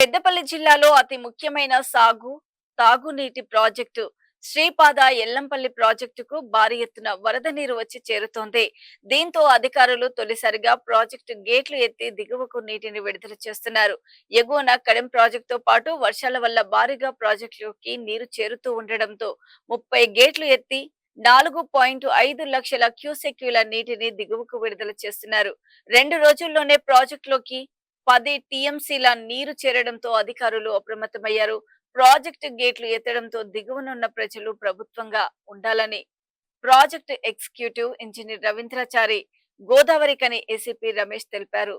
పెద్దపల్లి జిల్లాలో అతి ముఖ్యమైన తాగునీటి ప్రాజెక్టు శ్రీపాద ఎల్లంపల్లి ప్రాజెక్టుకు భారీ ఎత్తున వరద నీరు వచ్చి చేరుతోంది. దీంతో అధికారులు తొలిసారిగా ప్రాజెక్టు గేట్లు ఎత్తి దిగువకు నీటిని విడుదల చేస్తున్నారు. ఎగువన కడెం ప్రాజెక్టుతో పాటు వర్షాల వల్ల భారీగా ప్రాజెక్టులోకి నీరు చేరుతూ ఉండడంతో 30 గేట్లు ఎత్తి 4.5 లక్షల క్యూసెక్యుల నీటిని దిగువకు విడుదల చేస్తున్నారు. 2 రోజుల్లోనే ప్రాజెక్టులోకి 10 టీఎంసీల నీరు చేరడంతో అధికారులు అప్రమత్తమయ్యారు. ప్రాజెక్టు గేట్లు ఎత్తడంతో దిగువనున్న ప్రజలు ప్రభుత్వంగా ఉండాలని project executive engineer Ravindrachari Godavarikhani ACP Ramesh తెలిపారు.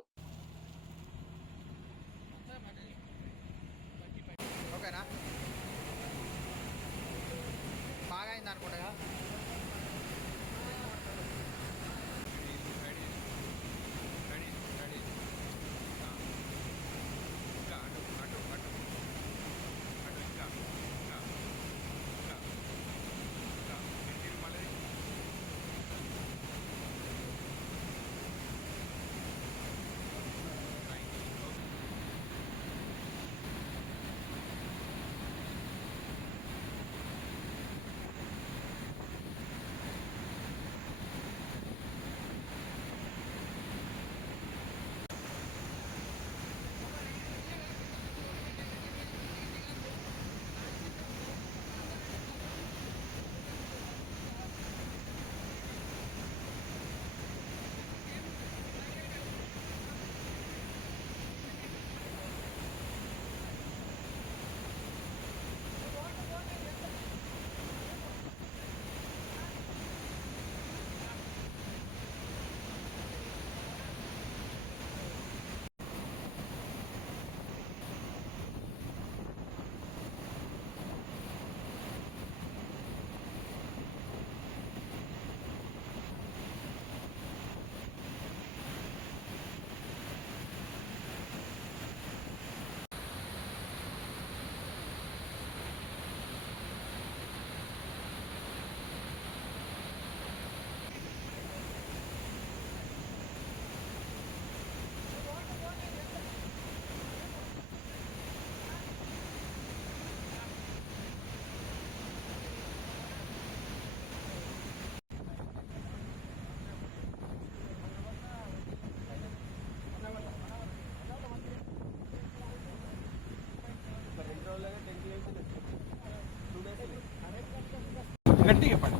గట్టిగా చెప్పండి.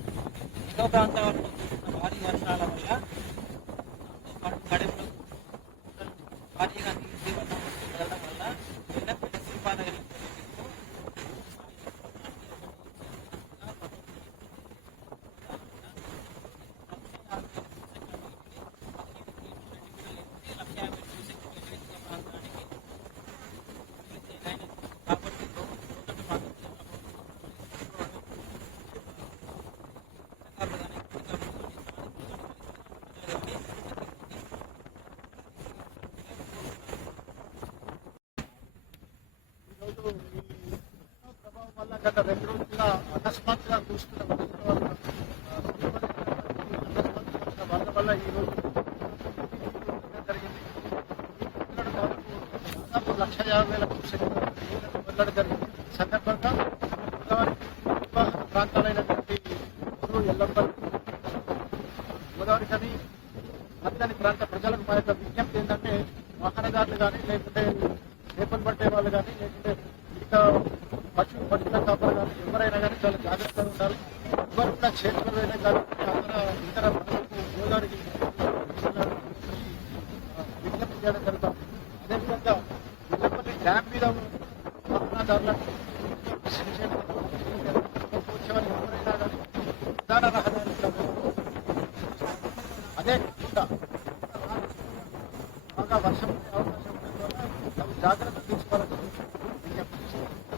ఎన్నో ప్రాంతాల్లో భారీ వర్షాల వల్ల కడెంలో భారీగా నీటి వెళ్ళడం వల్ల ఎల్లంపల్లి శ్రీపాద ప్రభావం వల్ల గత 2 రోజులుగా అకస్మాత్తుగా కురుస్తున్న వరద వల్ల ఈ రోజు జరిగింది. దాదాపు 1,50,000 క్యూసెక్కుల నీళ్లను వదలడం జరిగింది. ఈ సందర్భంగా గోదావరి ప్రాంతాలైనటువంటి ఎల్లంపల్లి గోదావరికని మధ్యాహ్న ప్రాంత ప్రజలకు మా యొక్క విజ్ఞప్తి ఏంటంటే వాహనదారులు కానీ లేకుంటే చేపలు పట్టే వాళ్ళు కానీ లేకుంటే ఇంకా పశువుల కాపలు కానీ ఎవరైనా కానీ చాలా జాగ్రత్తగా ఉండాలి. ఎవరు కూడా చేతులు వేయడం కానీ ఇతర ప్రజలకు గోదావరికి విజ్ఞప్తి చేయడం జరుగుతాం. అదేవిధంగా ఎల్లప్పటి డ్యామ్ మీద వాహనదారులకు వచ్చేవాళ్ళు ఎవరైనా కానీ ప్రధాన రహదారి అదే కాకుండా బాగా వర్షం అవకాశం ఉండడం వల్ల జాగ్రత్త తీసుకోవాలని విజ్ఞప్తి చేస్తాం.